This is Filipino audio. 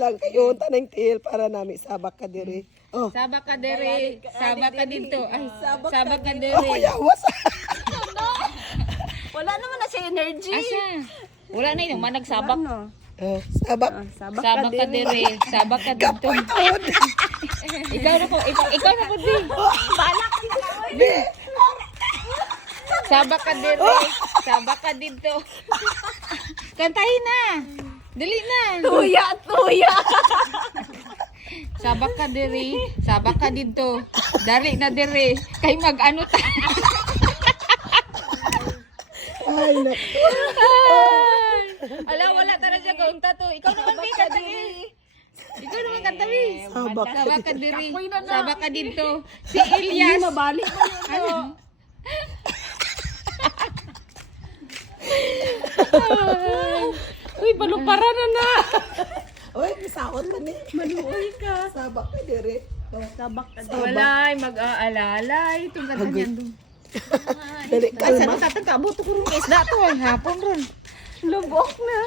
Lang kayo tanang tiil para nami sabak ka diri. Oh. Sabak ka dere, sabak ka dito. Ay, sabak ka Oh, dere. kuya, was. Wala naman na siya energy. Asa? Wala na yun, nagsabak. Ano? Oh, sabak. Sabak Sabak ka dere, sabak ka dito. Kapoy taon. Ikaw na po, ikaw na po din. Balak ka na. Be. Sabak ka dere, sabak ka dito. Kantahin na. Dali na. Tuya, tuya. Sabak ka dere, sabak ka dito. Dali na dere, kay mag-ano ta. Ay, naku. Ala, wala talaga siya kaunta to. Ikaw naman may kantabi. Ikaw naman kantabi. Sabak ka Sabak ka dere, sabak ka dito. Si Elias. Nabalik mo yun. Ano? Uy, baluparan na. Oy, misakot ka ni. Maluoy ka. Sabak ka diri. Oh. Sabak ka din. Walay, mag-aalalay. Itong ganyan doon. Dali, Ay, kalma. saan tatang kabuto ko rin isda to. Hapon ron. Lubok na.